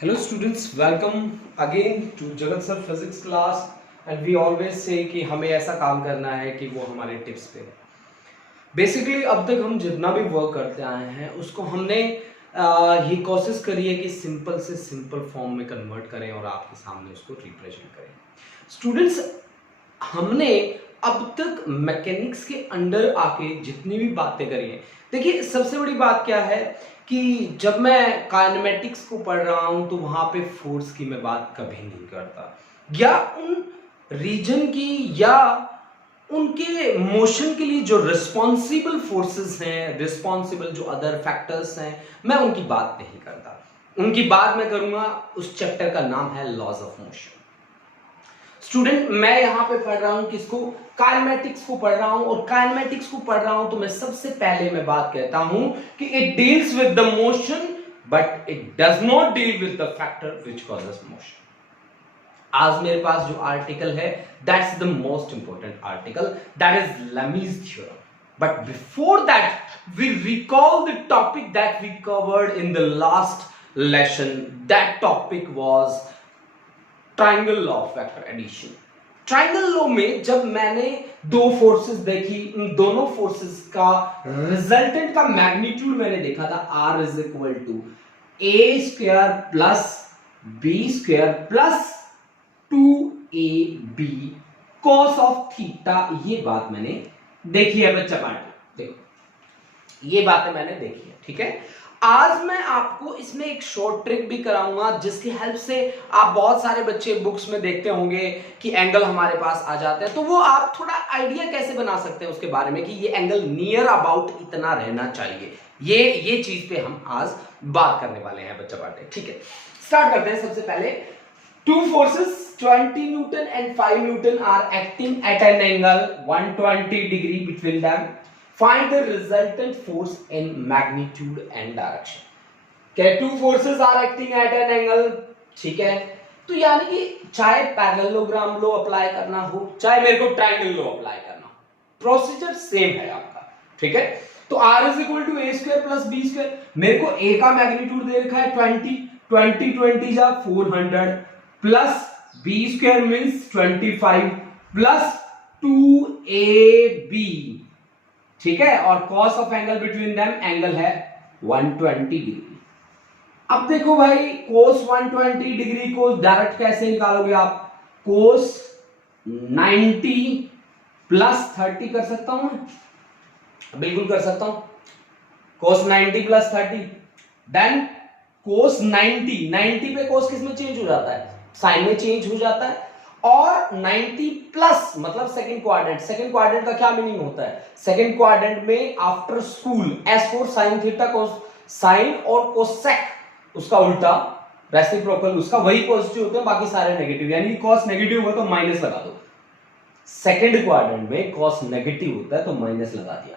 Hello students, welcome again to Jagat sir physics class and we always say कि हमें ऐसा काम करना है कि वो हमारे टिप्स पे है। बेसिकली अब तक हम जितना भी वर्क करते आए हैं उसको हमने ये कोशिश करी है कि सिंपल से सिंपल फॉर्म में कन्वर्ट करें और आपके सामने उसको रिप्रेजेंट करें। स्टूडेंट्स, हमने अब तक मैकेनिक्स के अंडर आके जितनी भी बातें करी हैं, देखिए सबसे बड़ी बात क्या है कि जब मैं काइनेमेटिक्स को पढ़ रहा हूं तो वहां पे फोर्स की मैं बात कभी नहीं करता, या उन रीजन की या उनके मोशन के लिए जो रिस्पॉन्सिबल फोर्सेस हैं, रिस्पॉन्सिबल जो अदर फैक्टर्स हैं, मैं उनकी बात नहीं करता। उनकी बात मैं करूंगा, उस चैप्टर का नाम है लॉज ऑफ मोशन। स्टूडेंट, मैं यहां पे पढ़ रहा हूं किसको? काइनेमेटिक्स को पढ़ रहा हूं, और काइनेमेटिक्स को पढ़ रहा हूं तो मैं सबसे पहले मैं बात कहता हूं कि it deals with the motion but it does not deal with the factor which causes motion. आज मेरे पास जो आर्टिकल है, that's the most important article, that is Lami's theorem. But before that, we recall the topic that we covered in the last lesson. That topic was triangle law of vector addition. Triangle law में जब मैंने दो forces देखी, इन दोनों forces का resultant का magnitude मैंने देखा था, R is equal to A square plus B square plus 2ab cos of theta. ये बात मैंने देखी है बच्चा पार्टी, देखो ये बातें मैंने देखी है, ठीक है। आज मैं आपको इसमें एक शॉर्ट ट्रिक भी कराऊंगा जिसकी हेल्प से आप बहुत सारे बच्चे बुक्स में देखते होंगे कि एंगल हमारे पास आ जाते हैं, तो वो आप थोड़ा आइडिया कैसे बना सकते हैं उसके बारे में कि ये एंगल नियर अबाउट इतना रहना चाहिए। ये चीज पे हम आज बात करने वाले हैं बच्चा पार्टी, ठीक है। स्टार्ट करते हैं। सबसे पहले two forces 20 newton and 5 newton are acting at an angle 120 degree between them. Find the resultant force in magnitude and direction. क्या two forces are acting at an angle? ठीक है, तो यानी कि चाहे पैरेललोग्राम लॉ अप्लाई करना हो, चाहे मेरे को ट्रायंगल लॉ अप्लाई करना हो, प्रोसीजर सेम है आपका, ठीक है। तो R is equal to A square plus B square. मेरे को ए का मैग्नीट्यूड दे रखा है 20 जा 400 plus B square means 25 plus 2ab, ठीक है। और cos of angle between them angle है 120 डिग्री। अब देखो भाई, कोस 120 डिग्री को डायरेक्ट कैसे निकालोगे आप? कोस 90 प्लस 30 कर सकता हूं मैं, बिल्कुल कर सकता हूं। कोस 90 प्लस 30, देन कोस 90 पे कोस किस में चेंज हो जाता है? साइन में चेंज हो जाता है। और 90 प्लस मतलब सेकंड क्वाड्रेंट। सेकंड क्वाड्रेंट का क्या मीनिंग होता है? सेकंड क्वाड्रेंट में after school S4 sin theta cos sign और कोसेक उसका उल्टा रेसिप्रोकल उसका वही पॉजिटिव होते हैं, बाकी सारे नेगेटिव, यानी कॉस नेगेटिव हुआ तो माइनस लगा दो। सेकंड क्वाड्रेंट में कॉस नेगेटिव होता है तो माइनस लगा दिया।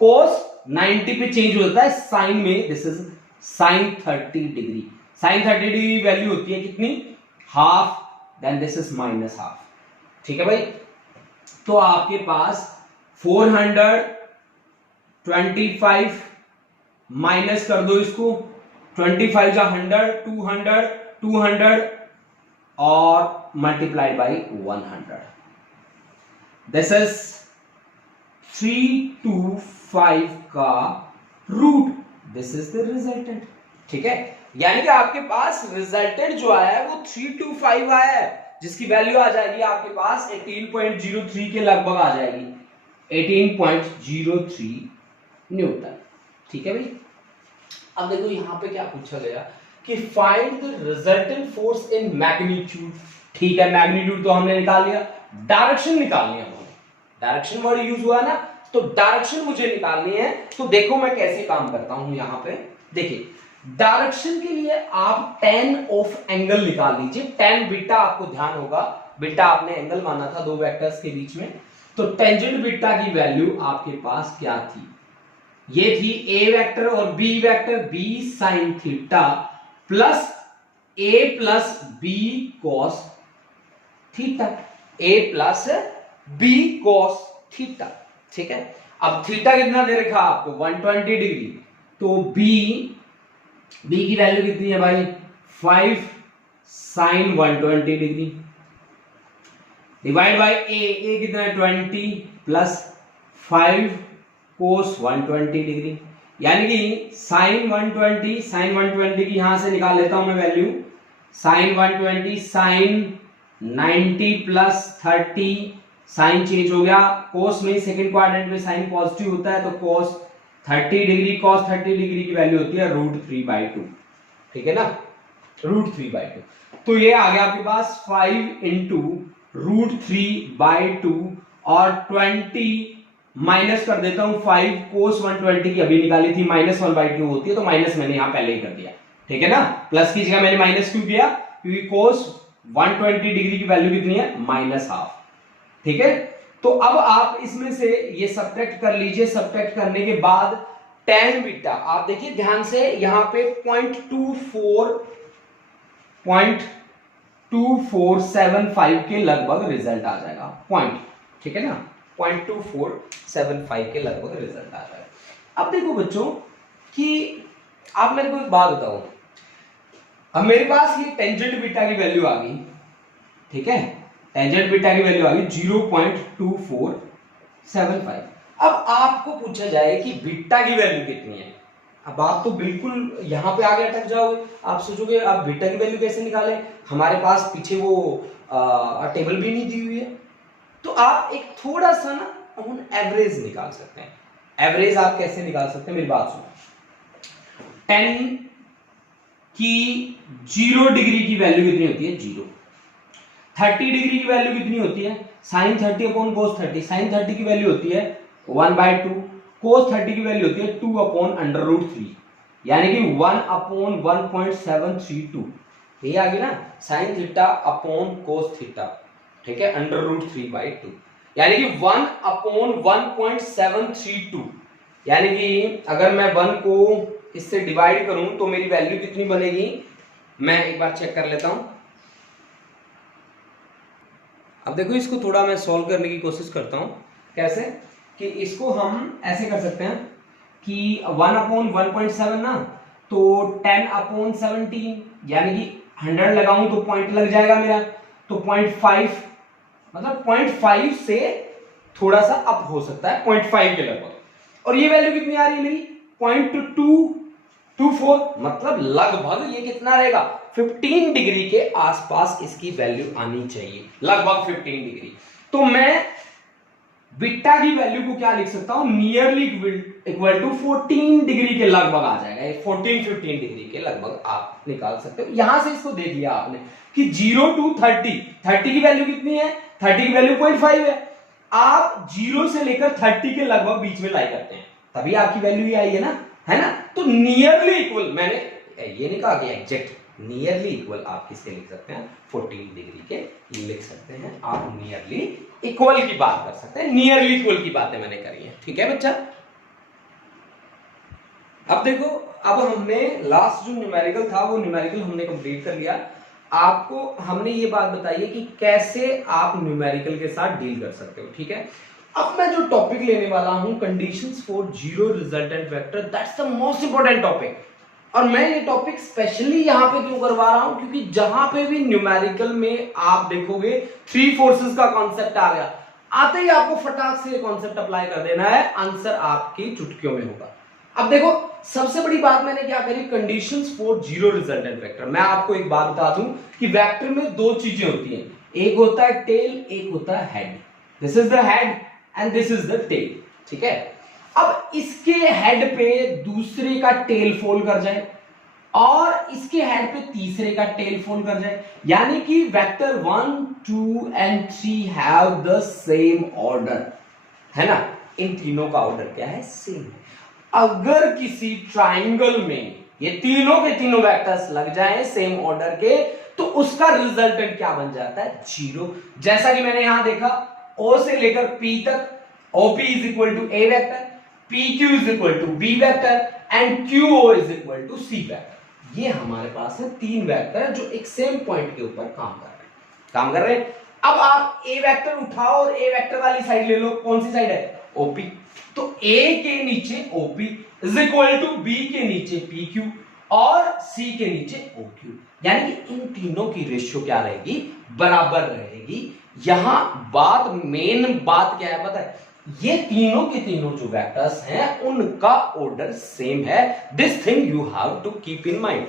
कॉस 90 पे चेंज हो जाता है साइन में, this is sine 30 degree. Sine 30 degree value होती है कितनी? Half, then this is minus half, ठीक है भाई। तो आपके पास 425 माइनस कर दो इसको, 25 जा 100, 200 और मल्टीप्लाइड बाई 100, दिस इज 325 का root, this is the resultant, ठीक है। यानी कि आपके पास रिजल्टेंट जो आया है वो 325 आया है, जिसकी वैल्यू आ जाएगी आपके पास 18.03 के लगभग आ जाएगी, 18.03 न्यूटन, ठीक है भाई। अब देखो यहां पे क्या पूछा गया कि find the resultant force in magnitude. ठीक है, मैग्नीट्यूड तो हमने निकाल लिया, डायरेक्शन निकालनी है हमें। डायरेक्शन वर्ड यूज हुआ ना, तो डायरेक्शन मुझे निकालनी है। तो देखो मैं कैसे काम करता हूं यहां पे, देखिए डायरेक्शन के लिए आप tan ऑफ एंगल निकाल लीजिए। tan बीटा आपको ध्यान होगा, बीटा आपने एंगल माना था दो वेक्टर्स के बीच में, तो टेंजेंट बीटा की वैल्यू आपके पास क्या थी? ये थी a वेक्टर और b vector, b sin theta plus a plus b cos theta, a plus b cos theta, ठीक है। अब थीटा कितना दे रखा आपको? 120 डिग्री, तो b की वैल्यू कितनी है भाई? 5 साइन 120 डिग्री डिवाइड बाय ए कितना है 20 प्लस 5 कोस 120 डिग्री, यानी कि साइन 120 की यहां से निकाल लेता हूं मैं value, sine 120 sine 90 plus 30, sine change हो गया, कोस में सेकंड क्वाड्रेंट में साइन पॉजिटिव होता है तो कोस 30 डिग्री, कॉस 30 डिग्री की वैल्यू होती है √3/2, ठीक है ना, √3/2। तो ये आ गया आपके पास 5 इंटू √3/2 और 20 माइनस कर देता हूं 5 कोस 120 की अभी निकाली थी, -1/2 होती है तो माइनस मैंने यहां पहले ही कर दिया, ठीक है ना। प्लस की जगह मैंने माइनस क्यों किया, क्योंकि कोस 120 डिग्री की वैल्यू कितनी है -1/2, ठीक है। तो अब आप इसमें से ये सब्ट्रैक्ट कर लीजिए, सब्ट्रैक्ट करने के बाद tan बीटा आप देखिए ध्यान से, यहां पे 0.2475 के लगभग रिजल्ट आ जाएगा, पॉइंट, ठीक है ना, 0.2475 के लगभग रिजल्ट आ जाएगा। अब देखो बच्चों कि आप मेरे को एक बात बताओ, अब मेरे पास ये टेंजेंट बीटा की वैल्यू आ गई, ठीक है, टेंजेंट बीटा की वैल्यू आ गई 0.2475। अब आपको पूछा जाए कि बीटा की वैल्यू कितनी है, अब आप तो बिल्कुल यहां पे आगे अटक जाओगे, आप सोचोगे आप बीटा की वैल्यू कैसे निकालें, हमारे पास पीछे वो टेबल भी नहीं दी हुई है। तो आप एक थोड़ा सा ना ऑन एवरेज निकाल सकते हैं। एवरेज आप कैसे निकाल सकते हैं, मेरी बात सुनो, 10 की 0 डिग्री की वैल्यू कितनी होती है 0, 30 डिग्री की वैल्यू कितनी होती है साइन 30 अपॉन कोस 30, साइन 30 की वैल्यू होती है 1/2, कोस 30 की वैल्यू होती है 2 अपॉन √3, यानी कि 1 अपॉन 1.732, ये आ गई ना, sine theta upon cos theta, ठीक है, √3/2, यानी कि 1 अपॉन 1.732, यानी कि अगर मैं 1 को इससे डिवाइड करूं तो मेरी वैल्यू कितनी बनेगी, मैं एक बार चेक कर लेता हूं। अब देखो इसको थोड़ा मैं सॉल्व करने की कोशिश करता हूं, कैसे कि इसको हम ऐसे कर सकते हैं कि 1 अपॉन 1.7 ना, तो 10 अपॉन 17, यानी कि 100 लगाऊं तो पॉइंट लग जाएगा मेरा, तो 0.5, मतलब 0.5 से थोड़ा सा अप हो सकता है, 0.5 के लगभग, और ये वैल्यू कितनी आ रही है मेरी 0.224, मतलब लगभग ये कितना रहेगा 15 डिग्री के आसपास इसकी वैल्यू आनी चाहिए, लगभग 15 डिग्री। तो मैं बीटा की वैल्यू को क्या लिख सकता हूं, नियरली इक्वल टू 14 डिग्री के लगभग आ जाएगा, 14-15 डिग्री के लगभग आप निकाल सकते हो। यहां से इसको देख लिया आपने कि 0 to 30 की वैल्यू कितनी है, 30 की वैल्यू 0.5 है, आप 0 से लेकर 30 के लगभग बीच में लाई करते हैं, तभी आपकी वैल्यू ये आई है ना, तो नियरली इक्वल, मैंने ये नहीं कहा कि एग्जैक्ट, नियरली इक्वल आप किसके लिख सकते हैं 14 डिग्री के लिख सकते हैं, आप नियरली इक्वल की बात कर सकते हैं, नियरली इक्वल की बातें मैंने करी है, ठीक है बच्चा। अब देखो, अब हमने लास्ट जो न्यूमेरिकल था वो न्यूमेरिकल हमने कंप्लीट कर लिया, आपको हमने ये बात बताई है कि कैसे आप न्यूमेरिकल के साथ डील कर सकते हो, ठीक है। अब मैं जो टॉपिक लेने वाला हूं, conditions for zero resultant vector, that's the most important topic, और मैं ये टॉपिक स्पेशली यहां पे क्यों करवा रहा हूं, क्योंकि जहां पे भी न्यूमेरिकल में आप देखोगे 3 फोर्सेस का कॉन्सेप्ट आ गया, आते ही आपको फटाक से कॉन्सेप्ट अप्लाई कर देना है, आंसर आपकी चुटकियों में होगा। अब देखो सबसे बड़ी बात मैंने क्या करी, conditions for zero resultant vector. मैं आपको एक बात बता दूं कि वेक्टर में 2 चीजें होती हैं, एक होता है टेल, एक होता है head, this is the head and this is the tail, ठीक है। अब इसके हेड पे दूसरे का टेल फोल्ड कर जाए और इसके हेड पे तीसरे का टेल फोल्ड कर जाए, यानी कि vector 1, 2 and 3 have the same order, है ना, इन तीनों का ऑर्डर क्या है, सेम। अगर किसी ट्राइंगल में ये तीनों के तीनों वेक्टर्स लग जाएं सेम ऑर्डर के, तो उसका रिजल्टेंट क्या बन जाता है, 0। जैसा कि मैंने यहां देखा, O से लेकर P तक OP is equal to A vector, PQ is equal to B vector and QO is equal to C vector. ये हमारे पास है 3 वेक्टर जो एक सेम पॉइंट के ऊपर काम कर रहे हैं। अब आप A वेक्टर उठाओ और A वेक्टर वाली साइड ले लो, कौन सी साइड है, OP, तो A के नीचे OP is equal to B के नीचे PQ और C के नीचे OQ। यानी कि इन तीनों की रेशियो क्या रहेगी, बराबर रहेगी। यहां मेन बात क्या है पता है, ये तीनों के तीनों जो वेक्टर्स हैं उनका ऑर्डर सेम है। This thing you have to keep in mind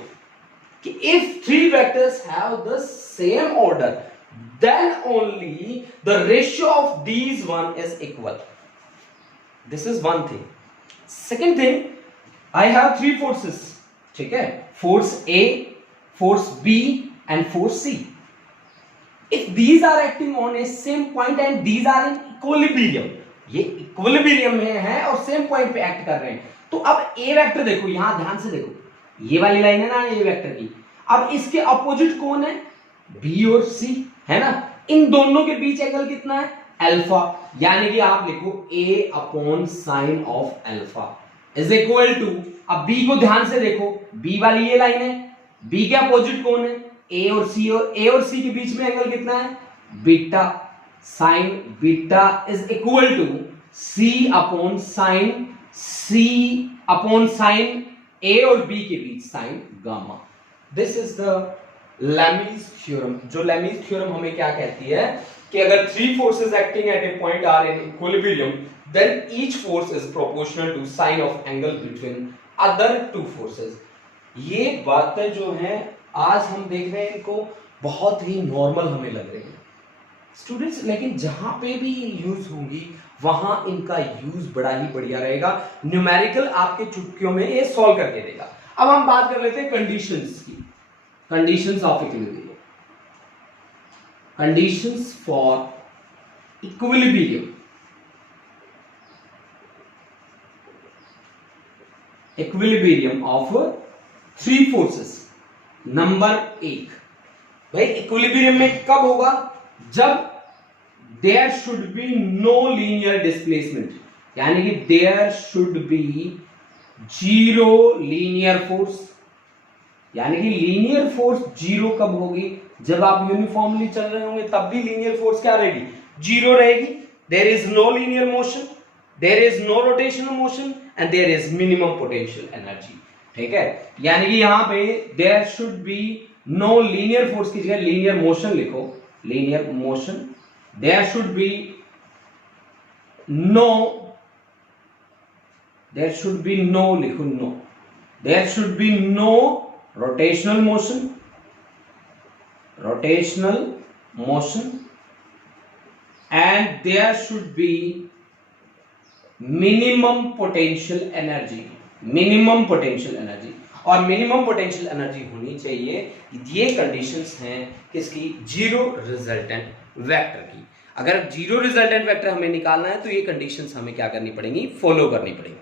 कि if three vectors have the same order then only the ratio of these one is equal. This is one thing. Second thing, I have three forces, ठीक है, force A, force B and force C. If these are acting on a same point and these are in equilibrium, ये equilibrium में है और same point पे act कर रहे हैं, तो अब A वेक्टर देखो, यहां ध्यान से देखो, ये वाली लाइन है ना A वेक्टर की, अब इसके अपोजिट कौन है, B और C है ना, इन दोनों के बीच एंगल कितना है, अल्फा, यानी कि आप लिखो A upon sine of alpha is equal to, अब B को ध्यान से देखो, B वाली ये लाइन है, B के अपोजिट कौन है, A और C, और A और C के बीच में एंगल कितना है, beta, sine beta is equal to C upon sine A और B के बीच sine gamma. This is the Lami's theorem. जो लैमीज थ्योरम हमें क्या कहती है कि अगर three forces acting at a point are in equilibrium then each force is proportional to sine of angle between other two forces. ये बातें जो हैं आज हम देख रहे हैं इनको बहुत ही नॉर्मल हमें लग रही है स्टूडेंट्स, लेकिन जहां पे भी यूज होंगी वहां इनका यूज बड़ा ही बढ़िया रहेगा। न्यूमेरिकल आपके चुटकियों में ये सॉल्व करके देगा। अब हम बात कर लेते हैं कंडीशंस की, conditions of equilibrium. Conditions for equilibrium. Equilibrium of three forces. Number 1, भाई इक्विलिब्रियम में कब होगा, जब there should be no linear displacement, यानी कि there should be zero linear force, यानी कि लीनियर फोर्स जीरो कब होगी, जब आप यूनिफॉर्मली चल रहे होंगे तब भी लीनियर फोर्स क्या रहेगी, जीरो रहेगी। There is no linear motion, there is no rotational motion and there is minimum potential energy, ठीक है। यानी कि यहां पे there should be no linear force की जगह लीनियर मोशन लिखो, linear motion. There should be no लिखो, no, there should be no rotational motion and there should be minimum potential energy, और मिनिमम पोटेंशियल एनर्जी होनी चाहिए। ये conditions हैं किसकी, जीरो रिजल्टेंट वेक्टर की। अगर जीरो रिजल्टेंट वेक्टर हमें निकालना है तो ये कंडीशंस हमें क्या करनी पड़ेंगी, फॉलो करनी पड़ेगी।